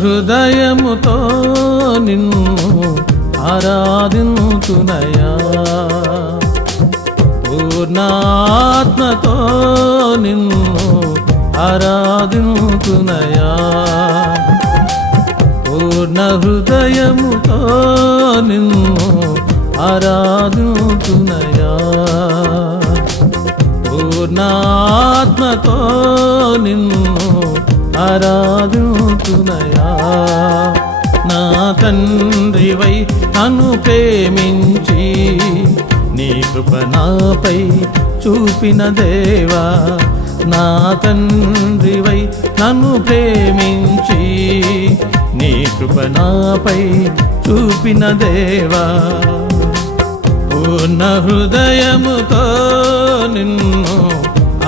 హృదయముతో నిన్ను ఆరాధింతునయా, పూర్ణాత్మతో నిన్ను ఆరాధింతునయా, పూర్ణ హృదయముతో నిన్ను ఆరాధింతునయా, పూర్ణాత్మతో నిన్ను ఆరాధింతునయా. నా తండ్రివై నన్ను ప్రేమించి నీ కృప నాపై చూపిన దేవా, నా తండ్రివై నన్ను ప్రేమించి నీ కృప నాపై చూపిన దేవా, పూర్ణ హృదయముతో నిన్ను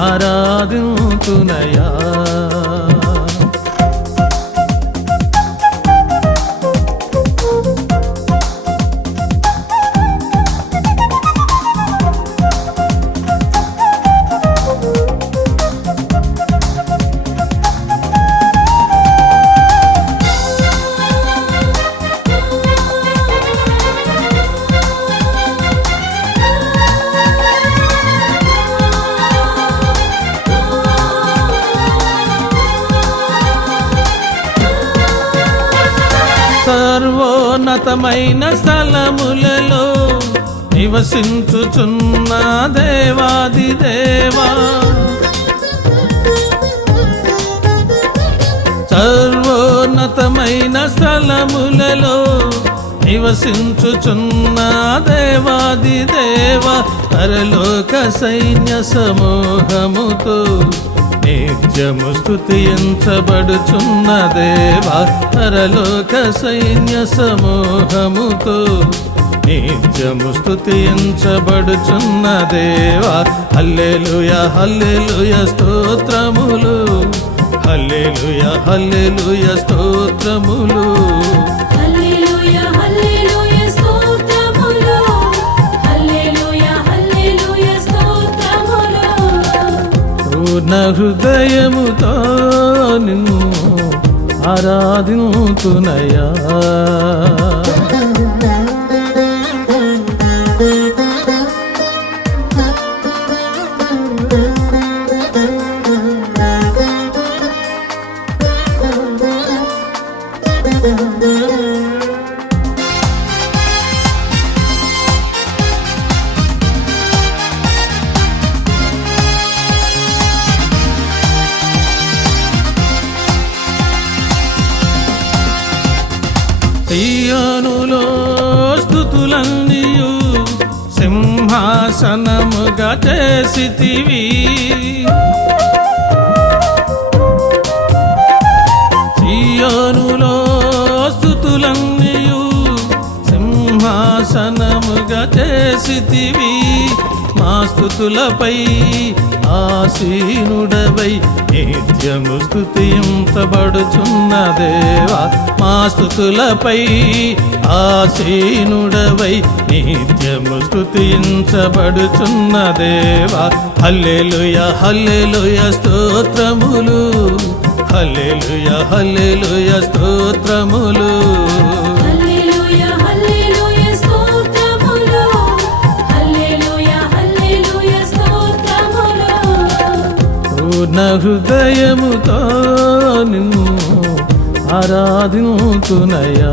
ఆరాధింతునయా. సర్వోన్నతమైన స్థలములలో నివసించుచున్న దేవాది దేవా, సర్వోన్నతమైన స్థలములలో నివసించుచున్న దేవాది దేవా, పరలోక సైన్య సమూహముతో నిత్యము స్తుతించబడుచున్న దేవా, పరలోక సైన్య సమూహముతో నిత్యము స్తుతించబడుచున్న దేవా, హల్లెలూయా హల్లెలూయా స్తోత్రములు, హల్లెలూయా హల్లెలూయా స్తోత్రములు, హల్లెలూయా హల్లెలూయా స్తోత్రములు, హల్లెలూయా హల్లెలూయా స్తోత్రములు. పూర్ణ హృదయముతో నిన్ను ఆరాధింతునయా. సియోనులో స్తుతులన్నీయు సింహాసనముగా చేసితివి, సియోనులో స్తుతులన్నీయు సింహాసనముగా చేసితివి, మా స్తుతులపై ఆసీనుడవై నిత్యము స్తుతించబడుచున్న దేవా, మా స్తుతులపై ఆసీనుడవై నిత్యము స్తుతించబడుచున్న దేవా, హల్లెలూయా హల్లెలూయా స్తోత్రములు, హల్లెలూయా హల్లెలూయా స్తోత్రములు, హల్లెలూయా హల్లెలూయా స్తోత్రములు, హల్లెలూయా హల్లెలూయా స్తోత్రములు. పూర్ణ హృదయముతో నిన్ను ఆరాధింతునయా.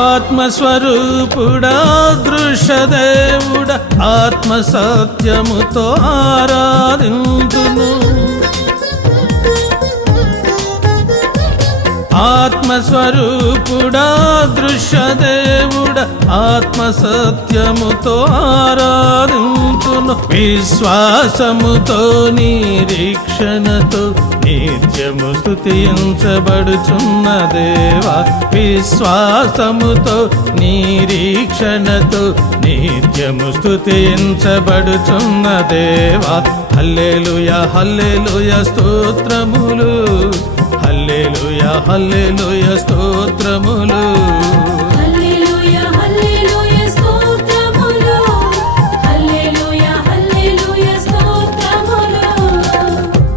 ఆత్మస్వరూపుడా దృశ్యదేవుడా, ఆత్మ సత్యముతో ఆరాధింతును, ఆత్మస్వరూపుడా దృశ్యదేవుడా ఆత్మ సత్యముతో ఆరాధింతును విశ్వాసముతో నిరీక్షణతో నిత్యము స్తుతించబడుచున్న దేవా విశ్వాసముతో నిరీక్షణతో నిత్యము స్తుతించబడుచున్న దేవా హల్లెలూయా హల్లెలూయా స్తోత్రములు హల్లెలూయా హల్లెలూయా స్తోత్రములు హల్లెలూయా హల్లెలూయా స్తోత్రములు హల్లెలూయా హల్లెలూయా స్తోత్రములు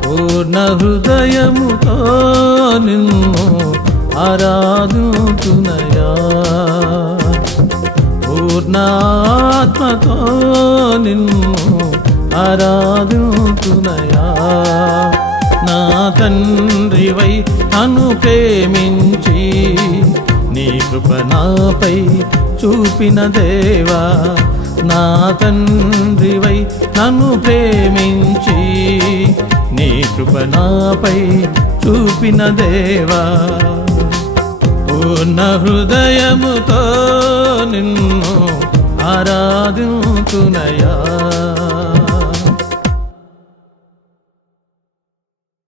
పూర్ణ హృదయముతో నిన్ను ఆరాధింతునయా పూర్ణాత్మతో నిన్ను ఆరాధింతునయా నా తండ్రివై నన్ను ప్రేమించి నీ కృప నాపై చూపిన దేవా నా తండ్రివై నన్ను ప్రేమించి నీ కృప నాపై చూపిన దేవా పూర్ణ హృదయముతో నిన్ను ఆరాధింతునయా